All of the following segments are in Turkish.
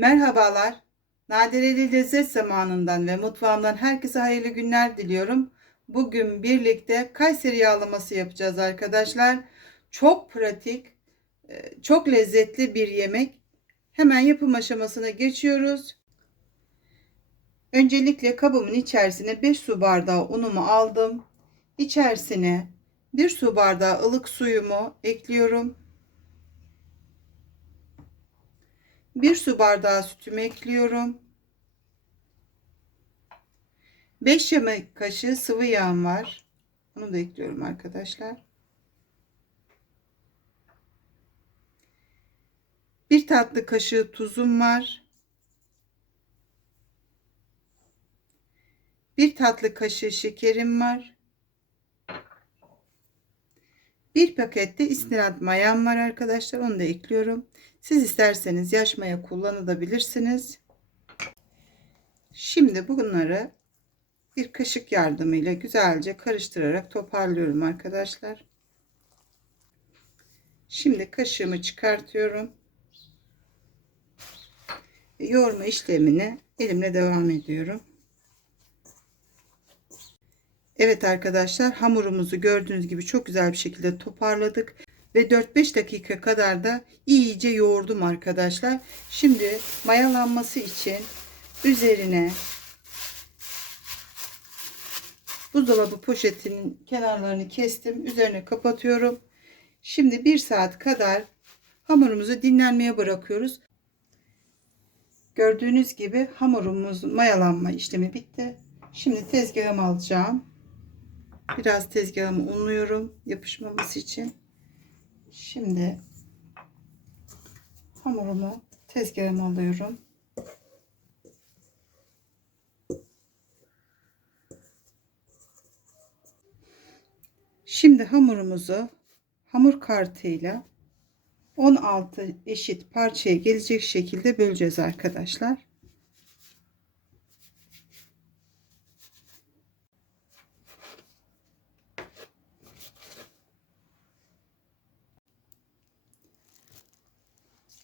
Merhabalar. Nadireli Lezzet Zamanından ve mutfağımdan herkese hayırlı günler diliyorum. Bugün birlikte Kayseri yağlaması yapacağız arkadaşlar. Çok pratik, e, çok lezzetli bir yemek. Hemen yapım aşamasına geçiyoruz. Öncelikle kabımın içerisine 5 su bardağı unumu aldım. İçerisine 1 su bardağı ılık suyumu ekliyorum. 1 su bardağı sütümü ekliyorum. 5 yemek kaşığı sıvı yağım var. Onu da ekliyorum arkadaşlar. 1 tatlı kaşığı tuzum var. 1 tatlı kaşığı şekerim var. 1 pakette istinat mayam var arkadaşlar. Onu da ekliyorum. Siz isterseniz yaş maya kullanabilirsiniz. Şimdi bunları bir kaşık yardımıyla güzelce karıştırarak toparlıyorum arkadaşlar. Şimdi kaşığımı çıkartıyorum. Yoğurma işlemine elimle devam ediyorum. Evet arkadaşlar hamurumuzu gördüğünüz gibi çok güzel bir şekilde toparladık ve 4-5 dakika kadar da iyice yoğurdum arkadaşlar. Şimdi mayalanması için üzerine buzdolabı poşetinin kenarlarını kestim. Üzerine kapatıyorum. Şimdi 1 saat kadar hamurumuzu dinlenmeye bırakıyoruz. Gördüğünüz gibi hamurumuz mayalanma işlemi bitti. Şimdi tezgahıma alacağım. Biraz tezgahımı unluyorum yapışmaması için. Şimdi hamurumu tezgahıma alıyorum. Şimdi hamurumuzu hamur kartıyla 16 eşit parçaya gelecek şekilde böleceğiz arkadaşlar.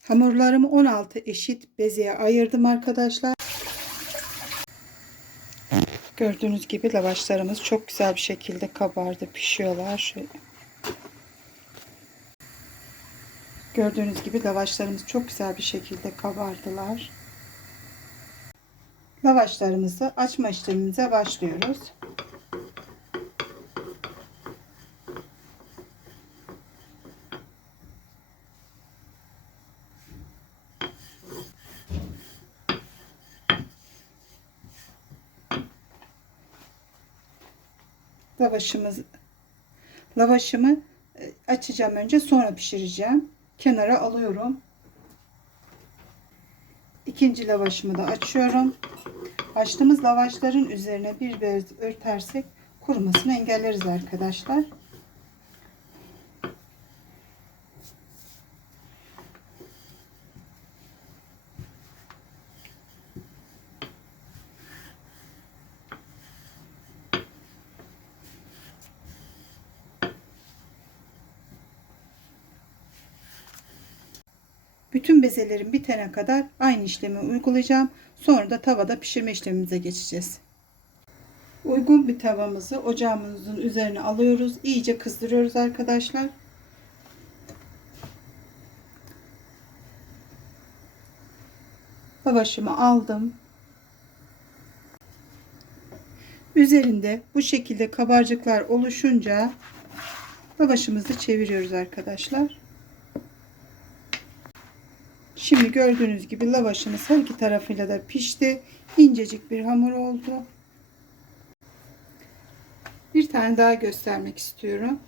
Hamurlarımı 16 eşit bezeye ayırdım arkadaşlar. Gördüğünüz gibi lavaşlarımız çok güzel bir şekilde kabardı, pişiyorlar. Şöyle. Gördüğünüz gibi lavaşlarımız çok güzel bir şekilde kabardılar. Lavaşlarımızı açma işlemimize başlıyoruz. Lavaşımız lavaşımı e, açacağım önce sonra pişireceğim. Kenara alıyorum. İkinci lavaşımı da açıyorum. Açtığımız lavaşların üzerine bir bez örtersek kurumasını engelleriz arkadaşlar. Bütün bezelerim bitene kadar aynı işlemi uygulayacağım. Sonra da tavada pişirme işlemimize geçeceğiz. Uygun bir tavamızı ocağımızın üzerine alıyoruz. İyice kızdırıyoruz arkadaşlar. Lavaşımı aldım. Üzerinde bu şekilde kabarcıklar oluşunca lavaşımızı çeviriyoruz arkadaşlar. Şimdi gördüğünüz gibi lavaşımız her iki tarafıyla da pişti. İncecik bir hamur oldu. Bir tane daha göstermek istiyorum.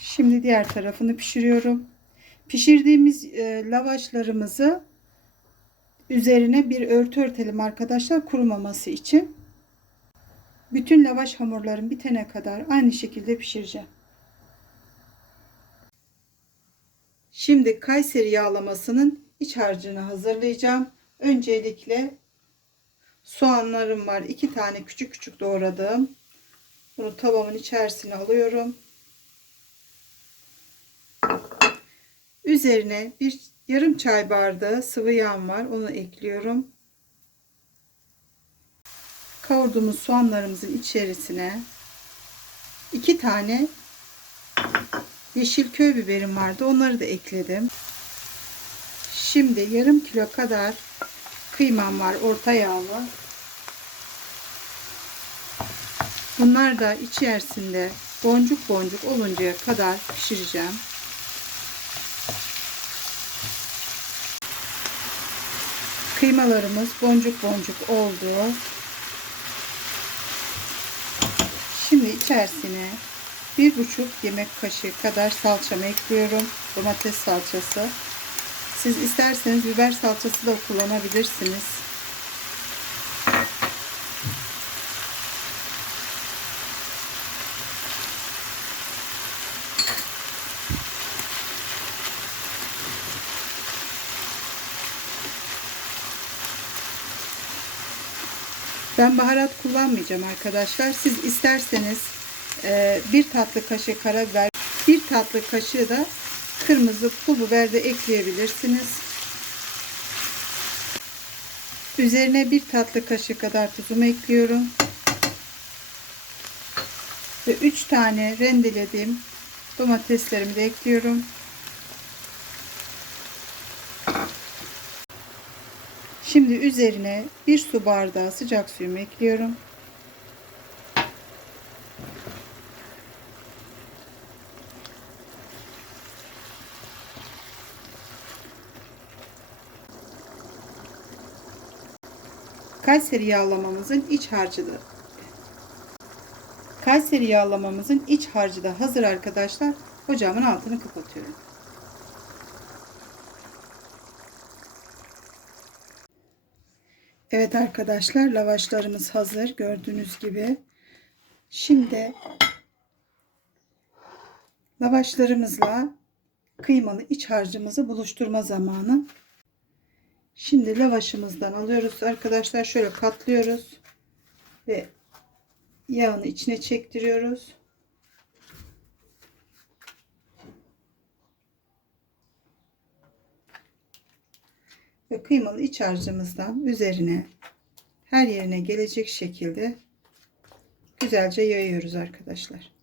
Şimdi diğer tarafını pişiriyorum. Pişirdiğimiz e, lavaşlarımızı üzerine bir örtü örtelim arkadaşlar kurumaması için. Bütün lavaş hamurlarım bitene kadar aynı şekilde pişireceğim. Şimdi Kayseri yağlamasının iç harcını hazırlayacağım. Öncelikle soğanlarım var. iki tane küçük küçük doğradığım. Bunu tavamın içerisine alıyorum. Üzerine bir yarım çay bardağı sıvı yağım var. Onu ekliyorum. Kavurduğumuz soğanlarımızın içerisine iki tane yeşil köy biberim vardı. Onları da ekledim. Şimdi yarım kilo kadar kıymam var orta yağlı. Bunlar da içerisinde boncuk boncuk oluncaya kadar pişireceğim. Kıymalarımız boncuk boncuk oldu. Şimdi içerisine bir buçuk yemek kaşığı kadar salçamı ekliyorum. Domates salçası. Siz isterseniz biber salçası da kullanabilirsiniz. Ben baharat kullanmayacağım arkadaşlar. Siz isterseniz e, bir tatlı kaşığı karabiber, bir tatlı kaşığı da kırmızı pul biber de ekleyebilirsiniz. Üzerine bir tatlı kaşığı kadar tuzumu ekliyorum. Ve 3 tane rendelediğim domateslerimi de ekliyorum. Şimdi üzerine bir su bardağı sıcak suyumu ekliyorum. Kayseri yağlamamızın iç harcı da Kayseri yağlamamızın iç harcı da hazır arkadaşlar. Ocağımın altını kapatıyorum. Evet arkadaşlar lavaşlarımız hazır gördüğünüz gibi. Şimdi lavaşlarımızla kıymalı iç harcımızı buluşturma zamanı. Şimdi lavaşımızdan alıyoruz arkadaşlar şöyle katlıyoruz ve yağını içine çektiriyoruz. Ve kıymalı iç harcımızdan üzerine her yerine gelecek şekilde güzelce yayıyoruz arkadaşlar.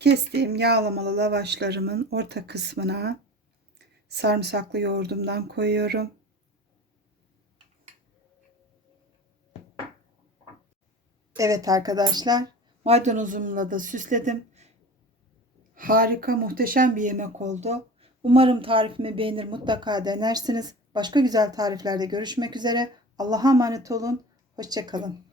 Kestiğim yağlamalı lavaşlarımın orta kısmına sarımsaklı yoğurdumdan koyuyorum. Evet arkadaşlar maydanozumla da süsledim. Harika muhteşem bir yemek oldu. Umarım tarifimi beğenir mutlaka denersiniz. Başka güzel tariflerde görüşmek üzere. Allah'a emanet olun. Hoşçakalın.